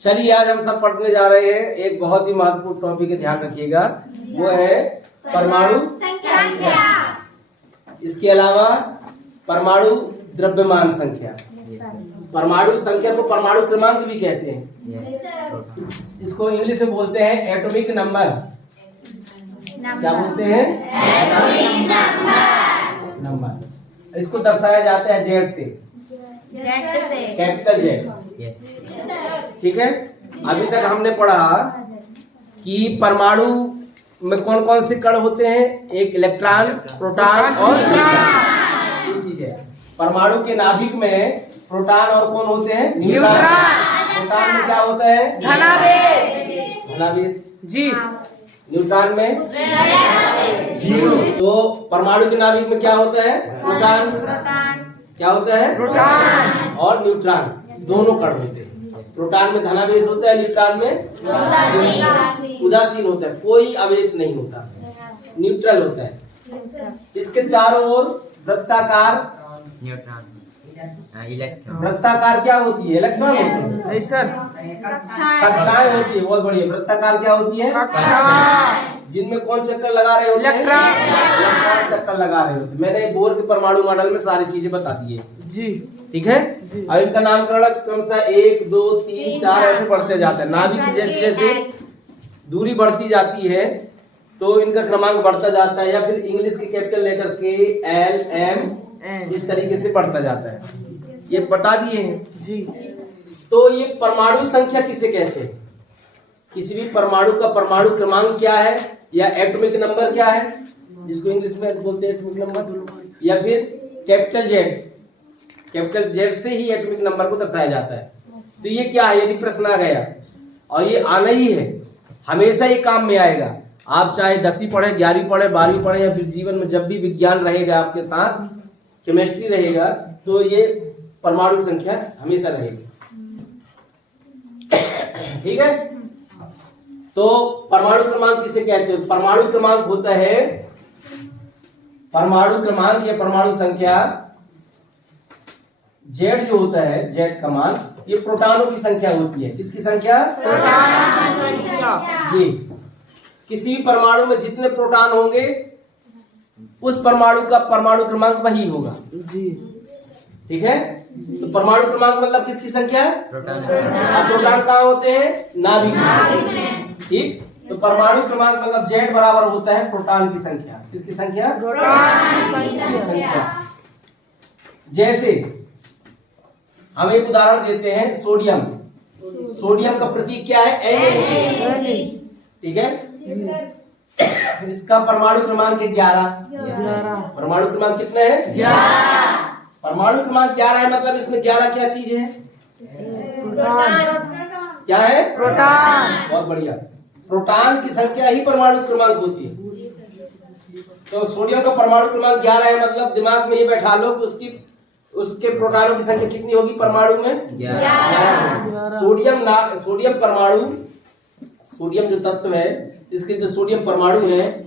चलिए आज हम सब पढ़ने जा रहे हैं एक बहुत ही महत्वपूर्ण टॉपिक का ध्यान रखिएगा, वो है परमाणु संख्या। इसके अलावा परमाणु द्रव्यमान संख्या, परमाणु संख्या को परमाणु क्रमांक भी कहते हैं। इसको इंग्लिश में बोलते हैं एटॉमिक नंबर। क्या बोलते हैं? Atomic number. इसको दर्शाया जाता है जेड से, कैपिटल जेड। ठीक है। अभी तक हमने पढ़ा कि परमाणु में कौन कौन से कण होते हैं, एक इलेक्ट्रॉन, प्रोटॉन और न्यूट्रॉन। ये चीज है। परमाणु के नाभिक में प्रोटॉन और कौन होते हैं? न्यूट्रॉन। प्रोटॉन में क्या होता है? धनावेश जी। न्यूट्रॉन में जीरो। तो परमाणु के नाभिक में क्या होता है? प्रोटॉन। क्या होता है? प्रोटॉन और न्यूट्रॉन दोनों कण होते हैं। प्रोटॉन में धनावेश होता है, न्यूट्रॉन में उदासीन होता है, कोई आवेश नहीं होता, न्यूट्रल होता है। इसके चारों ओर वृत्ताकार वृत्ताकार क्या होती है? इलेक्ट्रॉन होती है। कक्षाएं होती है। बहुत बढ़िया। वृत्ताकार क्या होती है? जिनमें कौन चक्कर लगा रहे होते हैं? इलेक्ट्रॉन चक्कर लगा रहे होते हैं। मैंने बोर के परमाणु मॉडल में सारी चीजें बता दी है जी। ठीक है। अब इनका नामकरण क्रम सा 1 2 3 4 ऐसे बढ़ते जाते हैं। नाभिक से जैसे जैसे दूरी बढ़ती जाती है तो इनका क्रमांक बढ़ता जाता है, या फिर इंग्लिश के कैपिटल लेटर के एल एम इस तरीके से बढ़ता जाता है। ये बता दिए हैं जी। तो ये परमाणु संख्या किसे कहते हैं? किसी भी परमाणु का परमाणु क्रमांक क्या है, या एटॉमिक नंबर क्या है, जिसको इंग्लिश में बोलते हैं एटॉमिक नंबर, या फिर कैपिटल जेड। कैपिटल जेड से ही एटॉमिक नंबर को दर्शाया जाता है। तो ये क्या है? यदि प्रश्न आ गया, और ये आना ही है, हमेशा ये काम में आएगा। आप चाहे 10वीं पढ़े, 11वीं पढ़े, 12वीं पढ़े, या फिर जीवन में जब भी विज्ञान रहेगा आपके साथ, केमिस्ट्री रहेगा, तो ये परमाणु संख्या हमेशा रहेगी। ठीक है। तो परमाणु क्रमांक किसे कहते हैं? परमाणु क्रमांक होता है, परमाणु क्रमांक या परमाणु संख्या जेड जो होता है, जेड का मान, ये प्रोटॉनों की संख्या होती है। किसकी संख्या? प्रोटॉनों की संख्या। जी। किसी भी परमाणु में जितने प्रोटॉन होंगे उस परमाणु का परमाणु क्रमांक वही होगा जी। ठीक है। तो परमाणु क्रमांक मतलब किसकी संख्या? प्रोटॉन कहाँ होते हैं? नाभिक में। ठीक। तो परमाणु क्रमांक मतलब जेड बराबर होता है प्रोटॉन की संख्या। किसकी संख्या? प्रोटॉन की संख्या। जैसे हम एक उदाहरण देते हैं, सोडियम। सोडियम का प्रतीक क्या है? Na। ठीक है। इसका परमाणु क्रमांक है 11। परमाणु क्रमांक कितना है? 11। परमाणु क्रमांक 11 है, मतलब इसमें 11 क्या चीज है? क्या है? प्रोटॉन। बहुत बढ़िया। प्रोटॉन की संख्या ही परमाणु क्रमांक होती है। तो सोडियम का परमाणु क्रमांक 11 है, मतलब दिमाग में ये बैठा लो कि उसके प्रोटॉनों की संख्या कितनी होगी परमाणु में? 11। सोडियम परमाणु, सोडियम जो तत्व है, इसके जो सोडियम परमाणु है,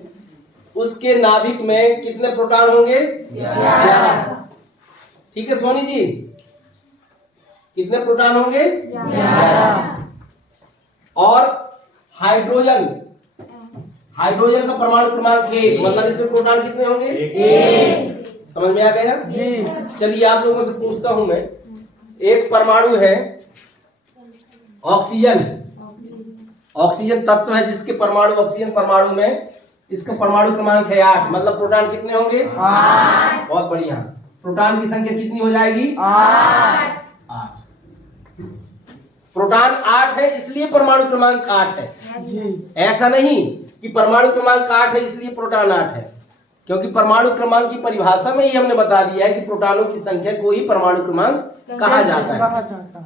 उसके नाभिक में कितने प्रोटॉन होंगे? 11। ठीक है सोनी जी, कितने प्रोटॉन होंगे? 11। और हाइड्रोजन, हाइड्रोजन का परमाणु क्रमांक 1, मतलब इसमें प्रोटॉन कितने होंगे? 1। समझ में आ गया जी। चलिए आप लोगों से पूछता हूं मैं, एक परमाणु है ऑक्सीजन। ऑक्सीजन तत्व है जिसके परमाणु, ऑक्सीजन परमाणु में इसका परमाणु क्रमांक है 8, मतलब प्रोटॉन कितने होंगे? 8। बहुत बढ़िया। प्रोटॉन की संख्या कितनी हो जाएगी? 8। प्रोटॉन 8 है इसलिए परमाणु क्रमांक 8 है जी। ऐसा नहीं कि परमाणु क्रमांक 8 है इसलिए प्रोटॉन 8 है, क्योंकि परमाणु क्रमांक की परिभाषा में ही हमने बता दिया है कि प्रोटॉनों की संख्या को ही परमाणु क्रमांक कहा जाता है।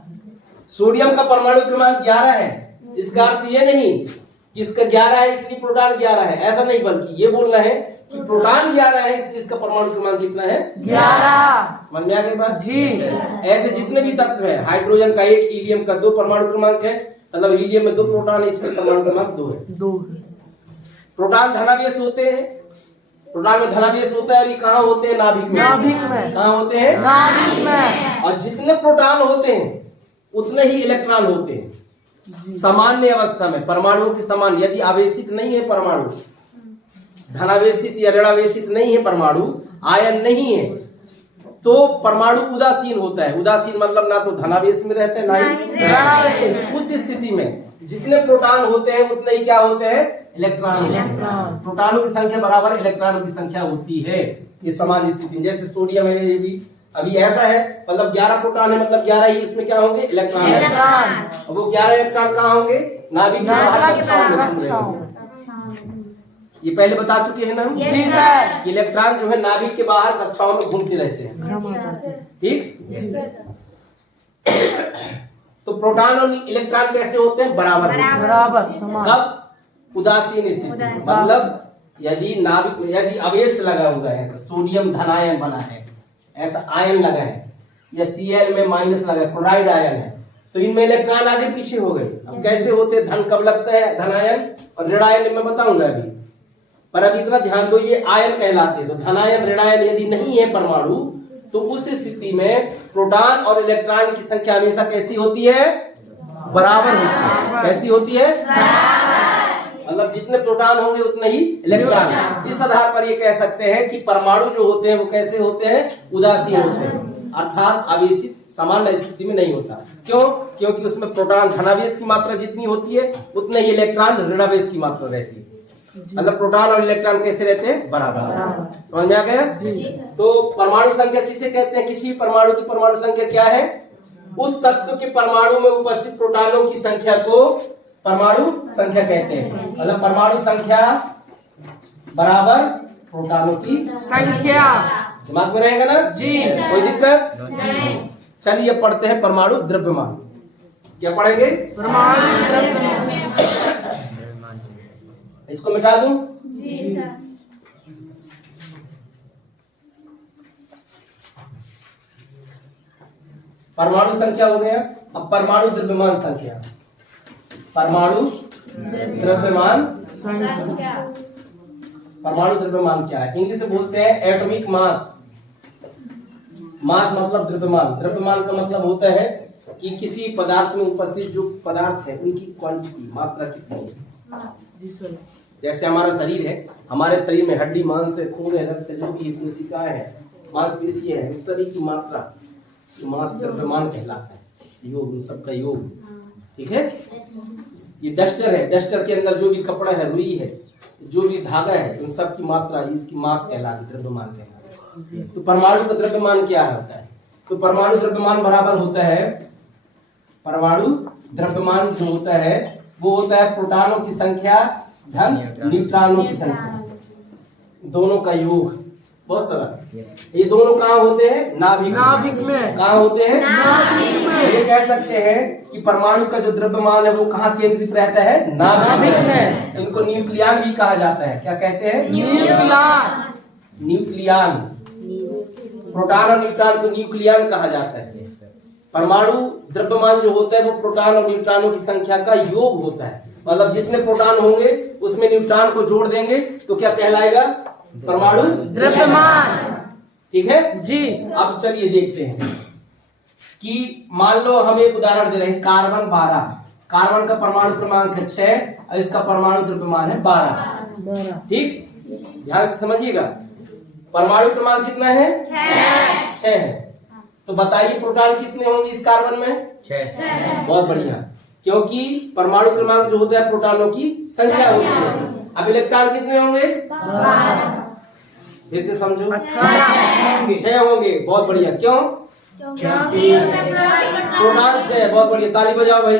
सोडियम का परमाणु क्रमांक 11 है, इसका अर्थ ये नहीं कि इसका 11 है इसलिए प्रोटॉन 11 है, ऐसा नहीं, बल्कि ये बोलना है कि प्रोटॉन 11 है इसलिए इसका परमाणु क्रमांक कितना है? 11। समझ में आ गई बात जी। ऐसे जितने भी तत्व है, हाइड्रोजन का 1, हीलियम का 2 परमाणु क्रमांक है, मतलब हीलियम में 2 प्रोटॉन है इसलिए परमाणु क्रमांक 2 है। प्रोटॉन धनावेश होते हैं, प्रोटॉन में धनावेश होता है, और ये कहाँ होते हैं? नाभिक में। कहाँ होते हैं? नाभिक में। और जितने प्रोटॉन होते हैं उतने ही इलेक्ट्रॉन होते हैं। सामान्य अवस्था में परमाणुओं के समान, यदि आवेशित नहीं है परमाणु, धनावेशित या ऋणावेशित नहीं है परमाणु, आयन नहीं है, तो परमाणु उदासीन होता है। उदासीन मतलब ना तो धनावेश में रहते हैं ना ही ऋणावेश। उस स्थिति में जितने प्रोटॉन होते हैं उतने ही क्या होते हैं, इलेक्ट्रॉन। प्रोटॉनों की संख्या बराबर इलेक्ट्रॉनों की संख्या होती है। ये समान स्थिति, जैसे सोडियम है, ये भी अभी ऐसा है, मतलब 11 प्रोटॉन है, मतलब 11 ही इसमें क्या होंगे, इलेक्ट्रॉन। अब वो 11 इलेक्ट्रॉन कहाँ होंगे, नाभिक के बाहर कक्षाओं में। ये पहले बता चुके हैं ना हम कि इलेक्ट्रॉन जो है नाभिक के बाहर कक्षाओं में घूमते रहते हैं, ठीक। तो प्रोटॉन और इलेक्ट्रॉन कैसे होते हैं, बराबर। कब, उदासीन स्थिति, मतलब यदि नाभिक, यदि अवेश लगा हुआ है, ऐसा सोडियम धनायन बना है, ऐसा आयन लगा है, या Cl में माइनस लगा है, क्लोराइड आयन है, तो इनमें इलेक्ट्रॉन आगे पीछे हो गए। अब कैसे होते हैं, धन कब लगता है, धनायन और ऋणायन मैं बताऊंगा अभी, पर अभी इतना ध्यान दो, ये आयन कहलाते हैं। तो धनायन ऋणायन यदि नहीं है परमाणु, तो उस स्थिति में प्रोटॉन और इलेक्ट्रॉन की संख्या हमेशा कैसी होती है, बराबर होती है। कैसी होती है, मतलब जितने प्रोटॉन होंगे उतने ही इलेक्ट्रॉन। इस आधार पर ये कह सकते हैं कि परमाणु जो होते हैं वो कैसे होते हैं, उदासीन होते हैं, अर्थात आवेशित सामान्य स्थिति में नहीं होता। क्यों, क्योंकि उसमें प्रोटॉन धनावेश की मात्रा जितनी होती है उतने ही इलेक्ट्रॉन ऋणावेश की मात्रा रहती है। मतलब प्रोटॉन और इलेक्ट्रॉन कैसे रहते हैं, बराबर। समझ में आ गया। तो परमाणु संख्या किसे कहते हैं, किसी परमाणु की परमाणु संख्या क्या है, उस तत्व के परमाणु में उपस्थित प्रोटॉनों की संख्या को परमाणु संख्या कहते हैं। मतलब परमाणु संख्या बराबर प्रोटॉनों की संख्या, दिमाग में रहेगा ना जी, कोई दिक्कत नहीं। चलिए पढ़ते हैं परमाणु द्रव्यमान। क्या पढ़ेंगे, परमाणु द्रव्यमान। इसको मिटा दूं जी सर। परमाणु संख्या हो गया, अब परमाणु द्रव्यमान संख्या। परमाणु द्रव्यमान संख्या, परमाणु द्रव्यमान क्या है, इंग्लिश में बोलते हैं एटॉमिक मास। मास मतलब द्रव्यमान। द्रव्यमान का मतलब होता है कि किसी पदार्थ में उपस्थित जो पदार्थ है उनकी क्वांटिटी, मात्रा कितनी है। जैसे हमारा शरीर है, हमारे शरीर में हड्डी, मांस है, खून है, रक्त जो भी कोशिकाएं है, मांसपेशी है, उस सभी की मात्रा मास द्रव्यमान कहलाता है। योग, उन सबका योग, ठीक है। ये डस्टर है, डस्टर के अंदर जो भी कपड़ा है, रुई है, जो भी धागा है, उन सब की मात्रा इसकी मास कहलाती है, द्रव्यमान कहलाती है। तो परमाणु का द्रव्यमान क्या होता है, तो परमाणु द्रव्यमान बराबर होता है, परमाणु द्रव्यमान जो होता है वो होता है प्रोटॉनों की संख्या धन न्यूट्रॉनों की संख्या, दोनों का योग। बहुत सरल। ये दोनों कहाँ होते हैं, नाभिक में। कहाँ होते हैं, नाभिक में। ये कह सकते हैं कि परमाणु का जो द्रव्यमान है वो कहाँ केंद्रित रहता है, नाभिक में। इनको न्यूक्लियन भी कहा जाता है। क्या कहते हैं, न्यूक्लियन। प्रोटॉन और न्यूट्रॉन को न्यूक्लियन कहा जाता है। परमाणु द्रव्यमान जो होता है वो प्रोटॉन और न्यूट्रॉनों की संख्या का योग होता है। मतलब जितने प्रोटॉन होंगे उसमें न्यूट्रॉन को जोड़ देंगे तो क्या कहलाएगा, परमाणु द्रव्यमान। ठीक है जी। अब चलिए देखते हैं कि मान लो हम एक उदाहरण दे रहे हैं, कार्बन 12। कार्बन का परमाणु क्रमांक है 6 और इसका परमाणु द्रव्यमान है 12। ठीक, ध्यान से समझिएगा। परमाणु क्रमांक कितना है, 6 है। तो बताइए प्रोटॉन कितने होंगे इस कार्बन में, 6। बहुत बढ़िया, क्योंकि परमाणु क्रमांक जो होता है प्रोटॉनों की संख्या होती है। अब इलेक्ट्रॉन कितने होंगे, 12। फिर से समझो, 6 होंगे। बहुत बढ़िया, क्यों, क्योंकि प्रोटॉन 6 है। बहुत बढ़िया, ताली बजाओ भाई।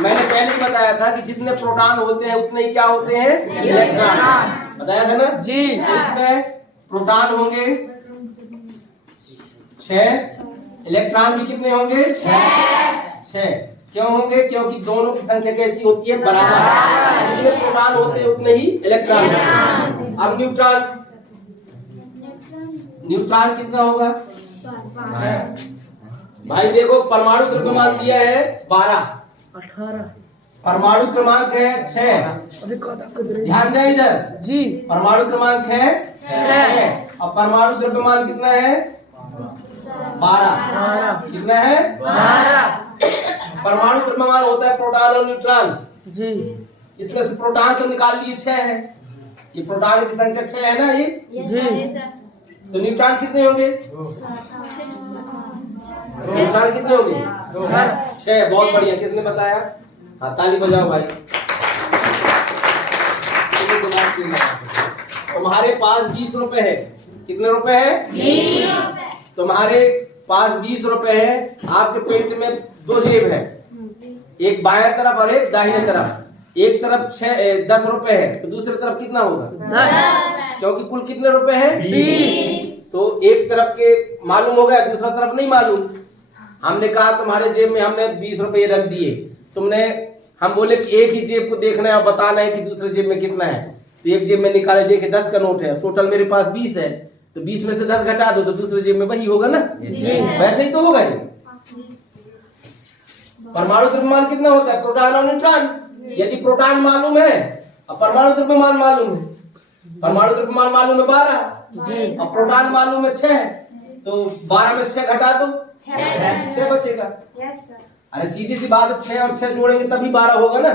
मैंने पहले ही बताया था कि जितने प्रोटॉन होते हैं उतने ही क्या होते हैं, इलेक्ट्रॉन। बताया था ना जी। तो इसमें प्रोटॉन होंगे 6, इलेक्ट्रॉन भी कितने होंगे, 6। क्यों होंगे, क्योंकि दोनों की संख्या कैसी होती है, बराबर। जितने प्रोटॉन होते हैं उतने ही इलेक्ट्रॉन होते हैं। अब न्यूट्रॉन, न्यूट्रॉन कितना होगा, 6। भाई देखो परमाणु द्रव्यमान दिया है 12, 18। परमाणु क्रमांक है 6। ध्यान दें इधर जी। परमाणु क्रमांक है 6 और परमाणु द्रव्यमान कितना है, 12। कितना है, 12। परमाणु द्रव्यमान होता है प्रोटॉन और न्यूट्रॉन जी। इसमें से प्रोटॉन तो निकाल लिए 6 है, ये प्रोटॉन की संख्या 6 है ना ये जी। तो न्यूट्रॉन कितने होंगे? न्यूट्रॉन कितने होंगे? 6। बहुत बढ़िया, किसने बताया? हाँ ताली बजाओ भाई। तुम्हारे पास 20 रुपए है, कितने रुपए है? 20। तुम्हारे पास 20 रुपए है, आपके पेट में 2 जेब है, एक बाएं तरफ और एक दाहिने तरफ। एक तरफ 10 रुपए है तो दूसरी तरफ कितना होगा? 10। क्योंकि कुल कितने रुपए हैं? 20। तो एक तरफ के मालूम हो गया, दूसरा तरफ नहीं मालूम। हमने कहा तुम्हारे जेब में हमने 20 रुपए रख दिए, तुमने हम बोले कि एक ही जेब को देखना है और बताना है कि दूसरे जेब में कितना है। तो एक जेब में निकाले, देखे 10 का नोट है, टोटल मेरे पास 20 है, तो 20 में से 10 घटा दो तो दूसरे जेब में वही होगा ना। वैसे ही तो होगा। परमाणु द्रव्यमान कितना होता है? प्रोटॉन और न्यूट्रॉन। यदि प्रोटॉन मालूम है और परमाणु द्रव्यमान मालूम है, परमाणु द्रव्यमान मालूम है 12 और प्रोटॉन मालूम है 6, तो 12 में 6 घटा दो 6 बचेगा। अरे सीधी सी बात है, 6 और 6 जोड़ेंगे तभी 12 होगा ना।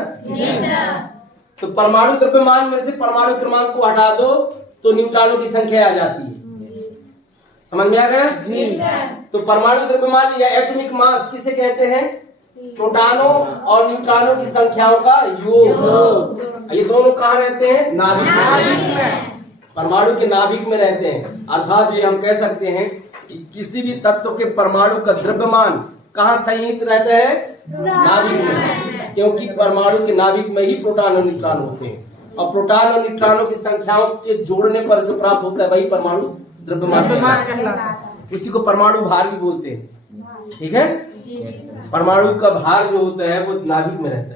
तो परमाणु द्रव्यमान में से परमाणु क्रमांक को हटा दो तो न्यूट्रॉनों की संख्या आ जाती है। समझ में आ गया? तो परमाणु द्रव्यमान या एटॉमिक मास किसे कहते हैं? प्रोटॉनों और न्यूट्रॉनों की संख्याओं का योग। ये दोनों कहाँ रहते हैं? नाभिक में। परमाणु के नाभिक में रहते हैं। अर्थात ये हम कह सकते हैं कि किसी भी तत्व के परमाणु का द्रव्यमान कहाँ संहित रहता है? नाभिक में, क्योंकि परमाणु के नाभिक में ही प्रोटॉन और न्यूट्रॉन होते हैं। और प्रोटॉन और न्यूट्रॉनों की संख्याओं के जोड़ने पर जो प्राप्त होता है वही परमाणु द्रव्यमान कहलाता है। इसी को परमाणु भार भी बोलते हैं। ठीक है, परमाणु का भार जो होता है वो नाभिक में रहता है।